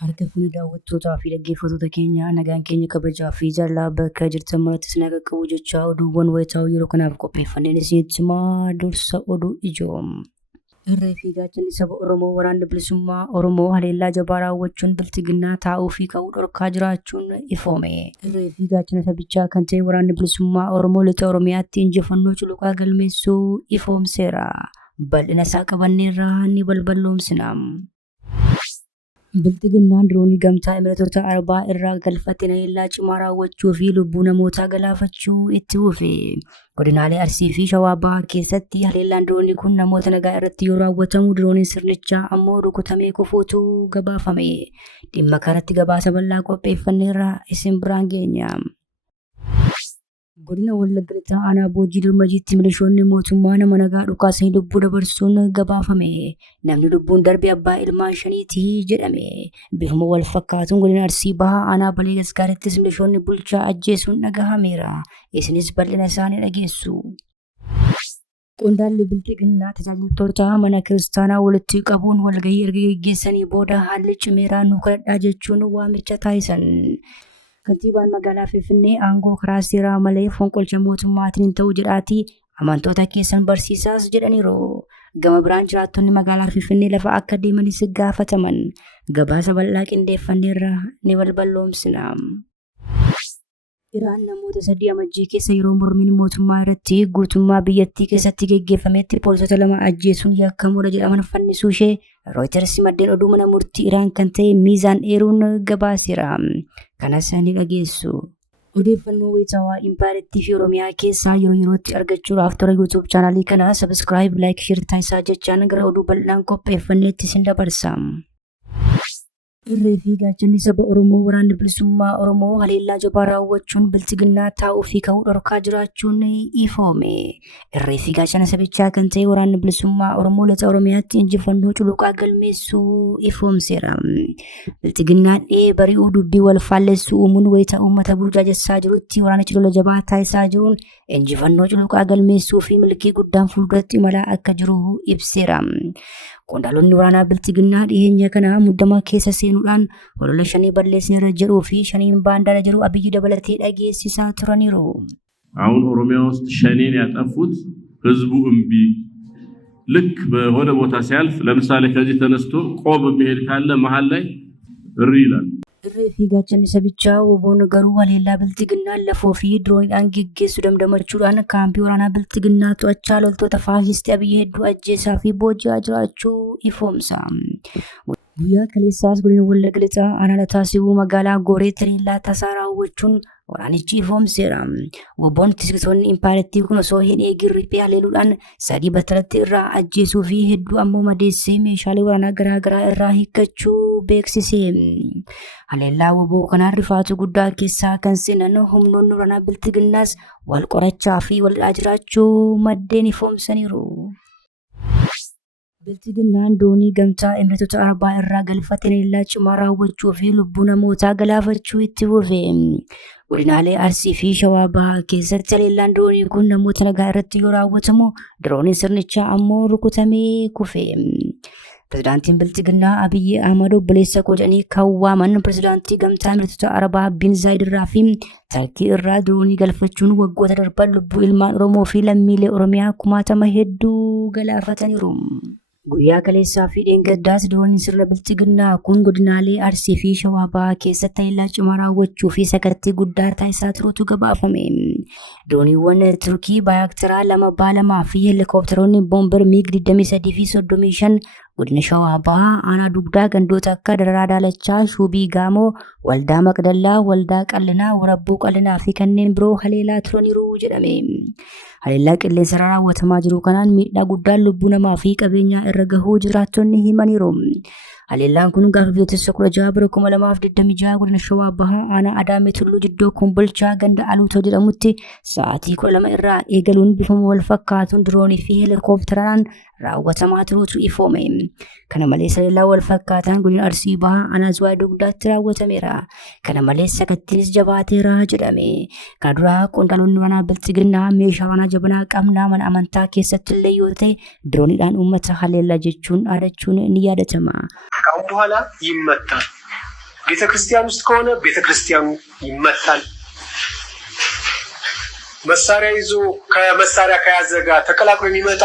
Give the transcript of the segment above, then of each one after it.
Harka fuuni daawwattootaa fi dhaggeeffattoota keenya nagaan keenya kabajaa fi jaalala bakka jirtan marattis nagaa qabu jechaa oduuwwan wayitaawaa yeroo kanaaf qopheeffanneen isinitti himaa dursa oduu ijoom. Irree fi gaachanni saba Oromoo waraanni bilisummaa Oromoo haleellaa jabaa raawwachuun biltiginnaa taa'uu fi ka'uu dhorkaa jiraachuun ifoome. Irree fi gaachana sabichaa kan ta'e waraanni bilisummaa Oromoo lixa Oromiyaatti injifannoo culuqaa galmeessuu ifoomseera. Bal'ina isaa qabanneerraa ni balballoomsina. Biltiginnaan diroonii gamtaa Imireetota Arabaa irraa galfatte haleellaa cimaa raawwachuu fi lubbuu namootaa galaafachuu itti fufe. Godinaalee Arsii fi Shawaa Bahaa keessatti haleellaan diroonii kun namoota nagaa irratti yoo raawwatamu dirooniin sirnichaa ammoo rukutamee kufuutu gabaafame. Dhimma kanatti gabaasa bal'aa qopheeffanneerra isin biraan geenya. Godina Wallagga Lixaa aanaa Boojii Dirmajiitti milishoonni mootummaa nama nagaa dhukaasanii lubbuu dabarsuun gabaafame. Namni lubbuun darbe abbaa ilmaan shaniiti jedhame. Bifuma wal fakkaatuun godina Arsii Bahaa aanaa Balee Gaskaarittis milishoonni bulchaa ajjeesuun dhagahameera. Isinis bal'ina isaanii dhageessu. Qondaalli biltiginnaa tajaajiltoota mana kiristaanaa walitti qabuun walgahii erga gaggeessanii booda haalli cimeeraa nu kadhadhaa jechuun waamicha taasisan. Kantiibaan magaalaa Finfinnee aangoo karaa seeraa malee fonqolcha mootummaatiin hin ta'u jedhaati amantoota keessan barsiisaas jedhaniiru. Gama biraan jiraattonni magaalaa Finfinnee lafa akka deemanis gaafataman. Gabaasa bal'aa qindeeffanneerra ni balballoomsina. Iraan namoota 3 amajjii keessa yeroo mormiin mootummaa irratti guutummaa biyyattii keessatti gaggeeffametti poolisoota 2 ajjeesuun yakkamuudha jedhaman fannisuu ishee Reuters maddeen oduu mana murtii Iraan kan ta'e Miizaan eeruun gabaaseera. Kanas ni dhageessu. Odeeffannoo wayitaawaa Impaayirtii fi Oromiyaa keessaa yeroo yerootti argachuudhaaf toora YouTube chaanaalii kana subscribe, like, share taasisaa jechaan gara oduu bal'aan qopheeffanneetti isin dabarsa. Irree fi gaachanni saba Oromoo waraanni bilisummaa Oromoo haleellaa jabaa raawwachuun biltiginnaa taa'uu fi ka'uu dhorkaa jiraachuun ifoome. Irree fi gaachana sabichaa kan ta'e waraanni bilisummaa Oromoo lixa Oromiyaatti injifannoo culuqaa galmeessuu ifoomseera. Biltiginnaan bari'uu dubbii wal faallessuu uumuun wayita uummata burjaajessaa jirutti waraanichi lola jabaa taasisaa jiruun injifannoo culuqaa galmeessuu fi milkii guddaan fuulduratti imalaa akka jiru ibseera. Qondaalonni waraanaa biltiginnaa dhiyeenya kana muddama keessa seenuudhaan olola shanii balleessineera jedhuu fi shaniin baandaara jedhu Abiyyi dabalatee dhageessisaa turaniiru. አሁን ኦሮሚያ ውስጥ ሸኔን ያጠፉት ህዝቡ እምቢ ልክ በሆነ ቦታ ሲያልፍ ለምሳሌ ከዚህ ተነስቶ ቆብ የሚሄድ ካለ መሃል ላይ እሪ ይላል። Irree fi gaachanni sabichaa woboon garuu haleellaa biltiginnaan lafoo fi dirooniidhaan geggeessu damdamachuudhaan kaampii waraanaa biltiginnaa to'achaa loltoota faashistii Abiyyi hedduu ajjeesaa fi booji'aa jiraachuu ifoomsa. Guyyaa kaleessaas godina Wallagga Lixaa aanaa taasisuu magaalaa Gooreetti haleellaa tasaa raawwachuun waraanichi ifoomseera. Woboon tiksitoonni Impaayirtii kun osoo hin eegin riphee haleeluudhaan 3 battalatti irraa ajjeesuu fi hedduu ammoo madeessee meeshaalee waraanaa garaagaraa irraa hiikkachuu beeksise. Haleellaa woboo kanaan rifaatu guddaa keessaa kan seenan humnoonni waraanaa biltiginnaas wal qorachaa fi waldhaa jiraachuu maddeen ifoomsaniiru. Biltiginnaan doonii gamtaa Imireetota Arabaa irraa galfatte haleellaa cimaa raawwachuu fi lubbuu namootaa galaafachuu itti fufe. Godinaalee Arsii fi Shawaa Bahaa keessatti haleellaan diroonii kun namoota nagaa irratti yoo raawwatamu dirooniin sirnichaa ammoo rukutamee kufe. Pirezidaantiin biltiginnaa Abiyyi Ahmad obboleessa koo jedhanii kan waaman pirezidaantii gamtaa Imireetota Arabaa Bin Zaayid irraa fi Tarkii irraa diroonii galfachuun waggoota darban lubbuu ilmaan Oromoo fi lammiilee Oromiyaa 60,000 hedduu galaafataniiru. Guyyaa kaleessaa fi dheengaddaas dirooniin sirna biltiginnaa kun godinaalee Arsii fi Shawaa Bahaa keessatti haleellaa cimaa raawwachuu fi sakattii guddaa taasisaa turuutu gabaafame. Dirooniiwwan Turkii Baayaktaraa 2 fi heelikoopteroonni boomber MiG 23 fi 35 godina Shawaa Bahaa aanaa dugdaa gandoota akka Dararaa Daalachaa, Shuubii Gaamoo, Waldaa Maqdallaa, Waldaa Qallinaa, Warabbuu Qallinaa fi kanneen biroo haleelaa turaniiru jedhame. Haleellaa qilleensa raawwatamaa jiru kanaan miidhaa guddaan lubbuu namaa fi qabeenyaa irra gahuu jiraattonni himaniiru. Haleellaan kun gaafa biyyootessa 16 bara 2026 godina Shawaa Bahaa aanaa Adaamee Tulluu Jiddoo Kombolchaa ganda Aluutoo jedhamutti sa'aatii 12 irraa eegaluun bifuma wal fakkaatuun diroonii fi heelikoopteraan raawwatamaa turuutu ifoome. Kana malees haleellaa wal fakkaataan godina Arsii Bahaa aanaa Zuwaay Dugdaatti raawwatameera. Kana malees sakattiinis jabaateera jedhame. Kana duraa qondaalonni waraanaa biltiginnaa meeshaa waraanaa jabanaa qabnaa mana amantaa keessatti illee yoo ta'e dirooniidhaan uummata haleellaa jechuun aadachuun ni yaadatama. ካሁን በኋላ ይመታል ቤተክርስቲያን ውስጥ ከሆነ ቤተክርስቲያኑ ይመታል። መሳሪያ ይዞ ከመሳሪያ ከያዘ ጋር ተቀላቅሎ የሚመጣ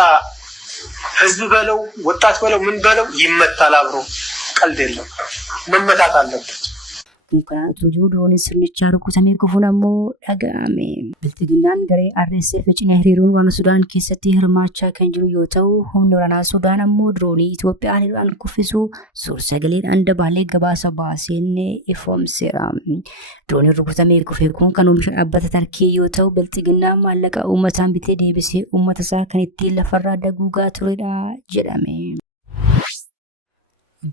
ህዝብ በለው ወጣት በለው ምን በለው ይመታል። አብሮ ቀልድ የለም፣ መመታት አለበት። Kanaatu jiruun sirnichaa rukutamee kufuun ammoo dhaga'ame. Biltiginnaan garee RSF cinaa hiriiruun waraana Sudaan keessatti hirmaachaa kan jiru yoo ta'u, humni waraanaa Sudaan ammoo diroonii Itoophiyaa hiriiraan kuffisuu suur-sagaleen dabaalee gabaasa baaseen ifoomseera. Dirooniin rukutamee kufee kun kan oomisha dhaabbata Tarkii yoo ta'u, biltiginnaan maallaqa uummataan bitee deebisee uummata isaa kan ittiin lafarraa daguugaa turedha jedhame.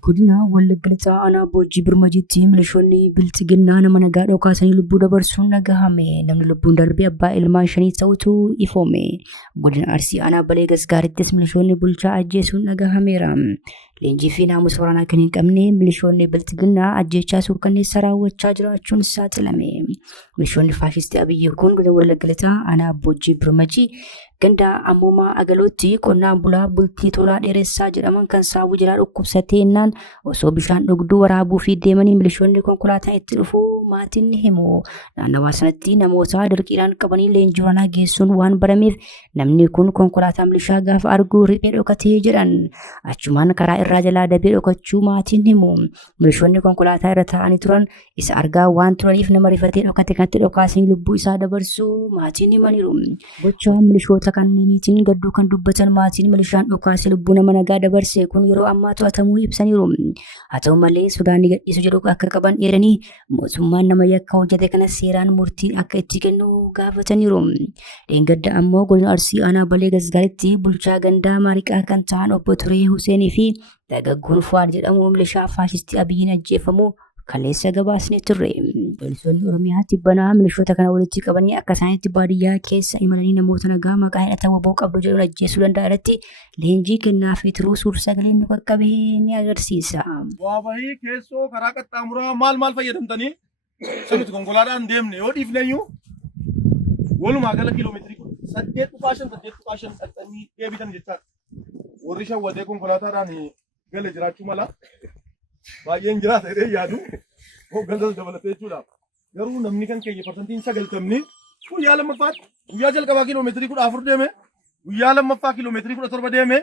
Godina Wallagga Lixaa aanaa Boojjii Birmajiitti milishoonni biltiginnaa nama nagaa dhokaasanii lubbuu dabarsuun dhagahame. Namni lubbuun darbee abbaa ilmaan 5 ta'utu ifoome. Godina Arsii aanaa Balee Gasgaarittis milishoonni bulchaa ajjeesuun dhagahameera. Leenjii fi naamusa waraanaa kan hin qabne milishoonni biltiginnaa ajjeechaa suukkanneessaa raawwachaa jiraachuun saaxilame. Milishoonni faashistii Abiyyi kun godina Wallagga Lixaa aanaa Boojjii Birmajii ganda ammumaa agalootti qonnaan bulaa bultii tolaa dheeressaa jedhaman kan saawwu jalaa dhukkubsateennaan osoo bishaan dhugduu waraabuu fi deemanii milishoonni konkolaataa itti dhufuu maatiin ni himu. Naannawaa sanatti namoota dirqiidhaan qabanii leenjii waraanaa geessuun waan barameef namni kun konkolaataa milishaa gaafa argu riphee dhokatee jedhan. Achumaan karaa irraa jalaa dabee dhokachuu maatiin himu. Milishoonni konkolaataa irra taa'anii turan isa argaa waan turaniif nama rifatee dhokate kanatti dhokaasanii lubbuu isaa dabarsuu maatiin himaniiru. Gochaa milishoota kanniiniitiin gadduu kan dubbatan maatiin milishaan dhokaasee lubbuu nama nagaa dabarse kun yeroo ammaa to'atamuu ibsaniiru. Haa ta'u malee Sudaanii gadhiisu jedhu akka qaban eeranii mootummaan nama yakka hojjete kana seeraan murtiin akka itti kennu gaafataniiru. Dheengadda ammoo godina Arsii aanaa Balee Gasgaaritti bulchaa gandaa Maariqaa kan ta'an obbo Turee Huseenii fi dargaggoon Fuwaad jedhamu milishaa faashistii Abiyyiin ajjeefamuu kaleessa gabaasni turre. Poolisoonni Oromiyaa tibbanaa milishoota kana walitti qabanii akka isaanitti baadiyyaa keessa imalanii namoota nagaa maqaa hidhata waboo qabdu jedhuun ajjeesuu danda'a irratti leenjii kennaa fi turuu suur-sagaleen nu qaqqabee ni agarsiisa. Waa bahii keessoo karaa qaxxaamuraa maal fayyadamtanii sirriitti konkolaataan deemne yoo dhiifneyyuu walumaa gala kiiloomeetirii 8.5 qaxxanii deebitan jechaadha. Warri shawwatee konkolaataadhaan gala jiraachuu mala. Baay'een jiraata jedhee yaadu hooggantoota dabalatee jechuudha. Garuu namni kan keenya parsantiin 90 guyyaa lammaffaatti guyyaa jalqabaa kiiloomeetirii 14 deeme guyyaa lammaffaa kiiloomeetirii 17 deeme.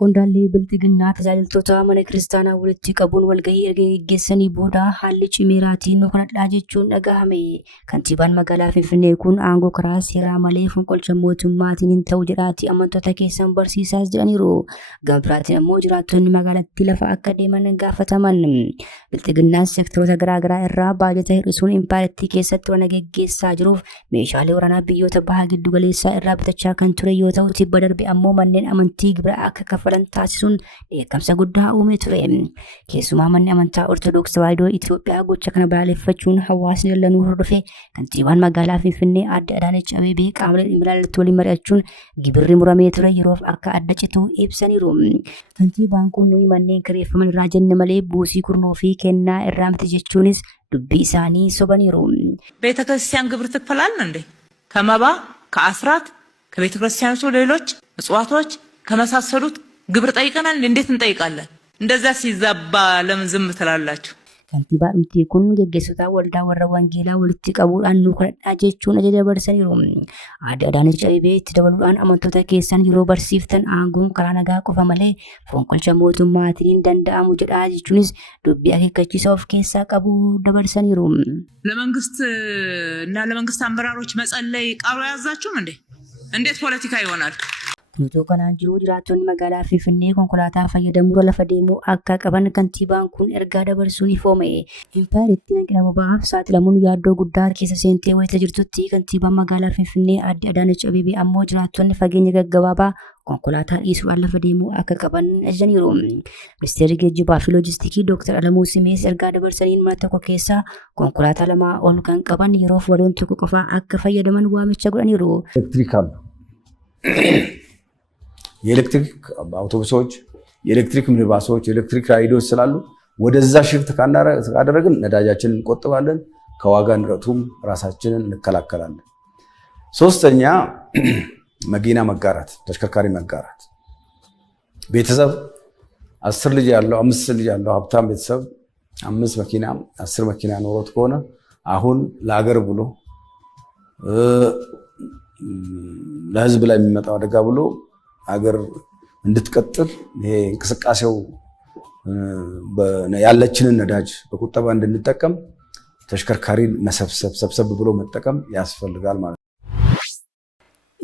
Qondaallee biltiginnaa tajaajiltoota mana kiristaanaa walitti qabuun walgahii erga gaggeessanii booda haalli cimeeraatiin nu kanadhaa jechuun dhagahame. Kantiibaan magaalaa Finfinnee kun aangoo karaa seeraa malee fonqolcha mootummaatiin hin ta'u jedhaati amantoota keessan barsiisaas jedhaniiru. Gama biraatiin ammoo jiraattonni magaalattii lafa akka deeman gaafataman. Biltiginnaan seektaroota garaagaraa irraa baajata hir'isuun impaayirtii keessatti waan gaggeessaa jiruuf meeshaalee waraanaa biyyoota bahaa giddu galeessaa irraa bitachaa kan ture yoo ta'u tibba darbe ammoo manneen amantii gibira akka kaffalan taasisuun dheekkamsa guddaa uumee ture. Keessumaa manni amantaa Ortodoksii Tawaahidoo Itoophiyaa gocha kana balaaleffachuun hawaasni dallanuu hordofee kantiibaan magaalaa Finfinnee Aadde Adaanech Abeebee qaamolee ilaallattuu waliin mari'achuun gibirri muramee ture yeroof akka adda citu ibsaniiru. Kantiibaan kun nuyi manneen kireeffaman irraa jenne malee buusii kurnoo fi kennaa irraa miti jechuunis dubbii isaanii sobaniiru. ቤተክርስቲያን ግብር ትከፍላለች እንዴ? ከመባ ከአስራት ከቤተክርስቲያኖቹ ሌሎች እጽዋቶች ከመሳሰሉት ግብር ጠይቀናል። እንዴት እንጠይቃለን? እንደዛ ሲዛባ ለምን ዝም ትላላችሁ? Kantiibaa dhumtii kun gaggeessota waldaa warra wangeelaa walitti qabuudhaan nu kadhadhaa jechuun ajaja dabarsaniiru. Aadde Adaanech Abeebee itti dabaluudhaan amantoota keessan yeroo barsiiftan aangoon karaa nagaa qofa malee fonqolcha mootummaatiin hin danda'amu jedhaa jechuunis dubbii akeekkachiisa of keessaa qabu dabarsaniiru. ለመንግስት እና ለመንግስት አመራሮች መጸለይ ቃሉ ያዛችሁም እንዴ? እንዴት ፖለቲካ ይሆናል? Nuto kanaan jiru jiraattonni magaalaa Finfinnee konkolaataa fayyadamuu lafa deemuu akka qaban kantiibaan kun ergaa dabarsuun ifoome. Impaayiritti hanqina boba'aaf saaxilamuun yaaddoo guddaa keessa seentee wayita jirtutti kantiibaan magaalaa Finfinnee Aadde Adaanech Abeebee ammoo jiraattonni fageenya gaggabaabaa konkolaataa dhiisuudhaan lafa deemuu akka qaban ajajaniiru. Ministeerri geejjibaa fi loojistikii Dr. Alamuu Simees ergaa dabarsaniin mana tokko keessaa konkolaataa 2 ol kan qaban yeroof waliin tokko qofaa akka fayyadaman waamicha godhaniiru. የኤሌክትሪክ አውቶቡሶች፣ የኤሌክትሪክ ሚኒባሶች፣ የኤሌክትሪክ ራይዶች ስላሉ ወደዛ ሽፍት ካደረግን ነዳጃችንን እንቆጥባለን፣ ከዋጋ ንረቱም ራሳችንን እንከላከላለን። ሶስተኛ መኪና መጋራት፣ ተሽከርካሪ መጋራት። ቤተሰብ 10 ልጅ ያለው 5 ልጅ ያለው ሀብታም ቤተሰብ 5 መኪና 10 መኪና ኖሮት ከሆነ አሁን ለሀገር ብሎ ለህዝብ ላይ የሚመጣው አደጋ ብሎ ሀገር እንድትቀጥል ይሄ እንቅስቃሴው ያለችንን ነዳጅ በቁጠባ እንድንጠቀም ተሽከርካሪን ሰብሰብ ብሎ መጠቀም ያስፈልጋል ማለት ነው።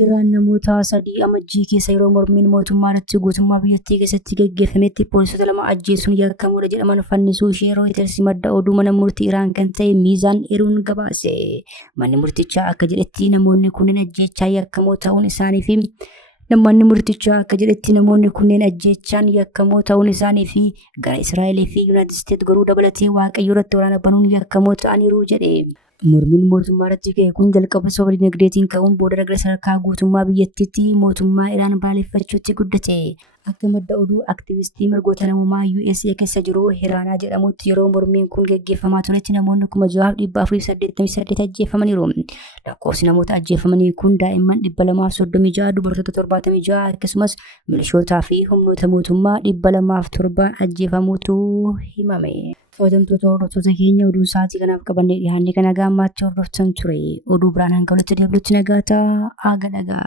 Iraan namoota 3 amajjii keessa yeroo mormiin mootummaa irratti guutummaa biyyattii keessatti gaggeeffametti poolisota 2 ajjeesuun yakkamuudha jedhaman fannisuu ishee Rooyiters madda oduu mana murtii Iraan kan ta'e Miizaan Eeruun gabaase. Manni murtichaa akka jedhetti namoonni kunneen ajjeechaa yakkamoo ta'uun isaanii fi namoonni murtichaa akka jedhetti namoonni kunneen ajjeechaan yakkamoo ta'uun isaanii fi gara Israa'eelii fi Yuunaayitid Isteet garuu dabalatee Waaqayyo irratti waraana banuun yakkamoo ta'aniiru jedhe. Mormiin mootummaa irratti ka'e kun jalqaba sababa dinagdeetiin ka'uun booda gara sadarkaa guutummaa biyyattiitti mootummaa Iraan balaaleffachuutti guddate. Akka madda oduu aktivistii mirgoota namummaa USA keessa jiru Hiraanaa jedhamutti yeroo mormiin kun gaggeeffamaa turetti namoonni 6,488 ajjeefamaniiru. Lakkoofsi namoota ajjeefamanii kun daa'imman 236, dubartoota 76 akkasumas milishootaa fi humnoota mootummaa 207 ajjeefamuutu himame. Kabajamtoota hordoftoota keenya oduu sa'aatii kanaaf qabannee dhiyaanne kana gaammaatti hordoftan ture. Oduu biraan hanga walitti deebi'utti nagaa ta'a.